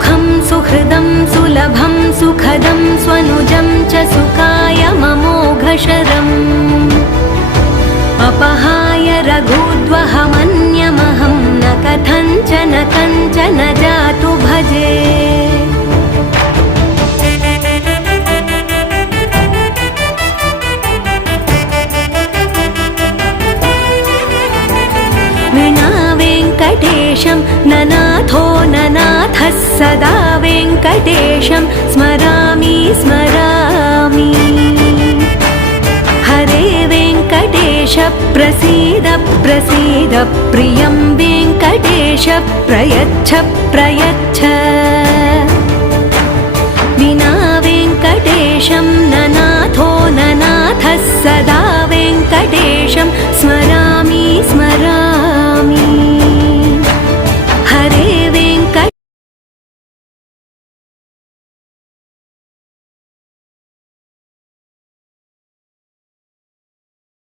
सुखं सुहृदं सुलभं सुखदं स्वनुजं च सुखाय ममोघशरम् अपहाय रघुद्वहमन्यमहं न कथञ्चन कञ्चन जातु भजे। विना वेङ्कटेशं ननाथो ननाथः सदा वेङ्कटेशं स्मरामि स्मरामि। हरे वेङ्कटेश प्रसीद प्रसीद प्रियं वेङ्कटेश प्रयच्छ प्रयच्छ।